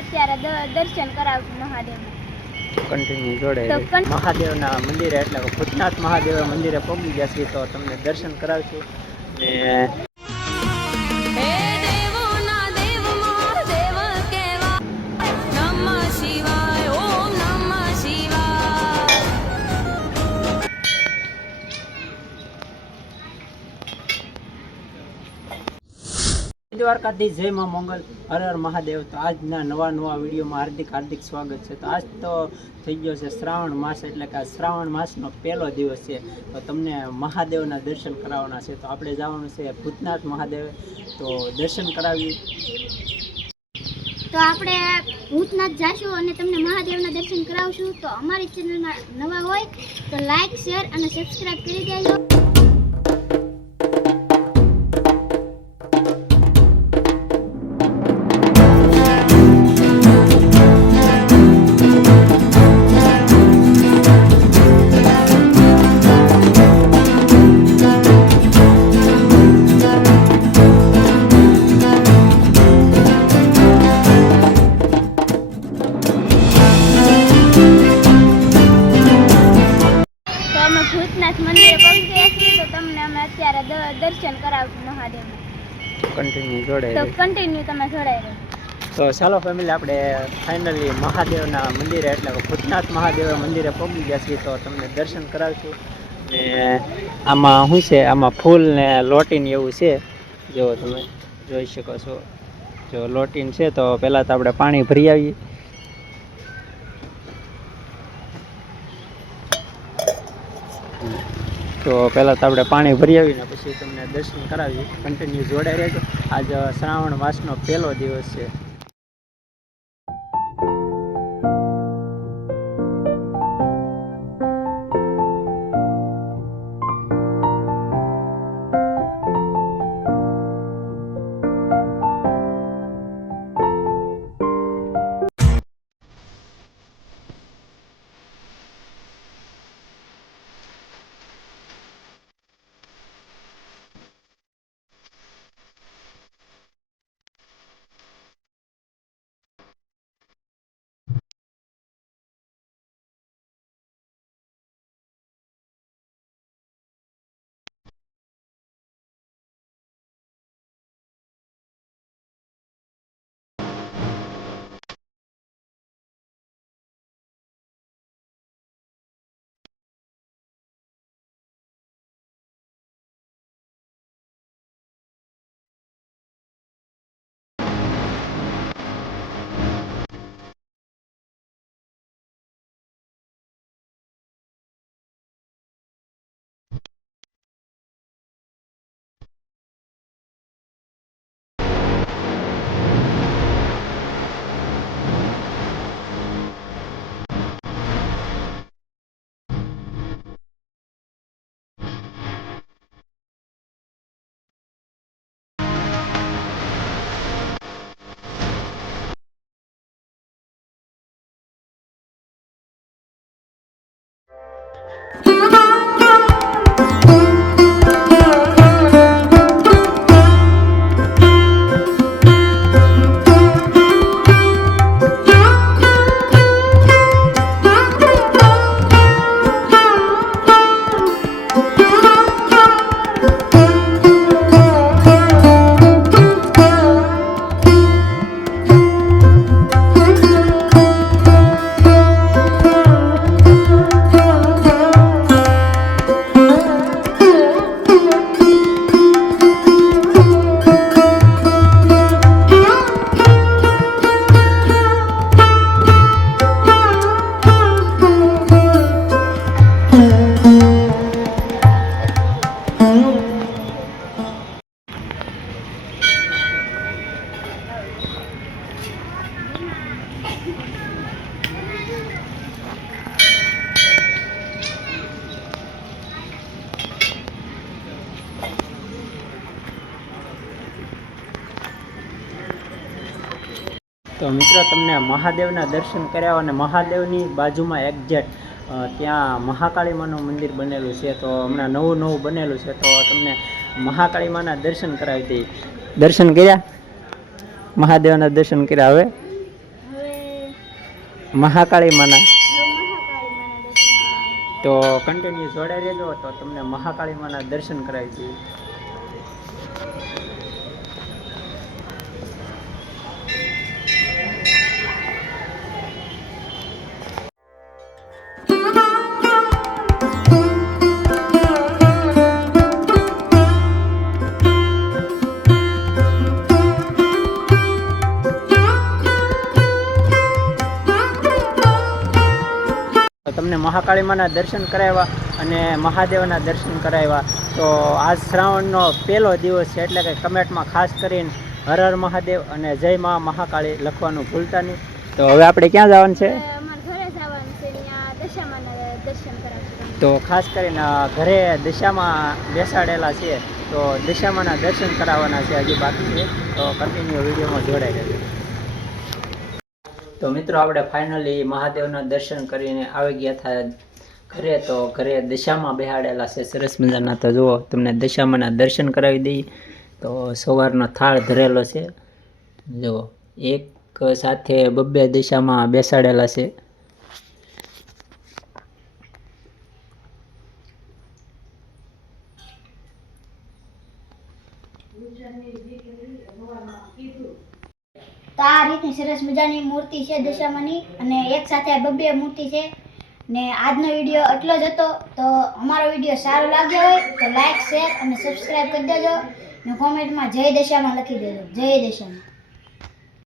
અત્યારે દર્શન કરાવું મહાદેવ કન્ટિન્યુ જોડે મહાદેવના મંદિરે એટલે ભૂતનાથ મહાદેવ મંદિરે પહોંચી ગયા છીએ તો તમને દર્શન કરાવશું ને દ્વારકાધીશ જય માં મંગલ હર હર મહાદેવ। તો આજના નવા વિડીયોમાં હાર્દિક સ્વાગત છે। તો આજ તો થઈ ગયો છે શ્રાવણ માસ એટલે કે શ્રાવણ માસનો પહેલો દિવસ છે તો તમને મહાદેવના દર્શન કરાવવાના છે। તો આપણે જવાનું છે ભૂતનાથ મહાદેવ તો દર્શન કરાવીએ। તો આપણે ભૂતનાથ જાશું અને તમને મહાદેવના દર્શન કરાવશું। તો અમારી ચેનલમાં નવા હોય તો લાઈક શેર અને સબસ્ક્રાઇબ કરી દેજો। ભૂતનાથ મંદિરે પહોંચી ગયા છીએ તો તમને અમે અત્યારે દર્શન કરાવશું મહાદેવના કન્ટિન્યુ જોડે તો કન્ટિન્યુ તમે જોડાઈ રહો। તો ચાલો ફેમિલી આપણે ફાઇનલી મહાદેવના મંદિરે એટલે ભૂતનાથ મહાદેવ મંદિરે પહોંચી ગયા છીએ તો તમને દર્શન કરાવશું ને આમાં શું છે આમાં ફૂલ ને લોટીન એવું છે જો તમે જોઈ શકો છો જો લોટીન છે તો પહેલાં તો આપણે પાણી ભરી આવીએ। તો પહેલાં તો આપણે પાણી ભરી આવીને પછી તમને દર્શન કરાવીએ। કન્ટિન્યુ જોડાઈ રહેજો। આજ શ્રાવણ માસનો પહેલો દિવસ છે। તો મિત્રો તમને મહાદેવના દર્શન કર્યા અને મહાદેવની બાજુમાં એક્ઝેક્ટ ત્યાં મહાકાળી માનું મંદિર બનેલું છે। તો હમણાં નવું બનેલું છે તો તમને મહાકાળી માના દર્શન કરાવી દઈએ। દર્શન કર્યા મહાદેવના દર્શન કર્યા। હવે મહાકાળી માના. મહાકાળી માના દર્શન કરવા. તો કન્ટિન્યુ જોડાઈ રહેજો તો તમને મહાકાળી માના દર્શન કરાવી દઈએ. તમને મહાકાળી માના દર્શન કરાવ્યા અને મહાદેવના દર્શન કરાવ્યા. તો આજ શ્રાવણનો પહેલો દિવસ છે એટલે કે કમેન્ટમાં ખાસ કરીને હર હર મહાદેવ અને જય મહાકાળી લખવાનું ભૂલતા નહીં. તો હવે આપણે ક્યાં જવાનું છે? અમારા ઘરે જવાનું છે, ત્યાં દશામાના દર્શન કરાવશું. તો ખાસ કરીને ઘરે દશામાં બેસાડેલા છે તો દશામાના દર્શન કરાવવાના છે, હજી બાકી છે. તો કન્ટિન્યુ વિડીયોમાં જોડાઈ રહેજો. તો મિત્રો આપણે ફાઇનલી મહાદેવના દર્શન કરીને આવી ગયા હતા ઘરે. તો ઘરે દશામાં બેહાડેલા છે સરસ મજાના. તો જુઓ તમને દશામાના દર્શન કરાવી દઈએ. તો સવારનો થાળ ધરેલો છે, જુઓ એક સાથે બબ્બે દશામાં બેસાડેલા છે. તો આ રીતની સરસ મજાની મૂર્તિ છે દશામાની, અને એક સાથે બબ્બે મૂર્તિ છે. ને આજનો વિડીયો એટલો જ હતો. તો અમારો વિડીયો સારો લાગ્યો હોય તો લાઈક, શેર અને સબસ્ક્રાઈબ કરી દેજો. ને કોમેન્ટમાં જય દશામાં લખી દેજો. જય દશામાં.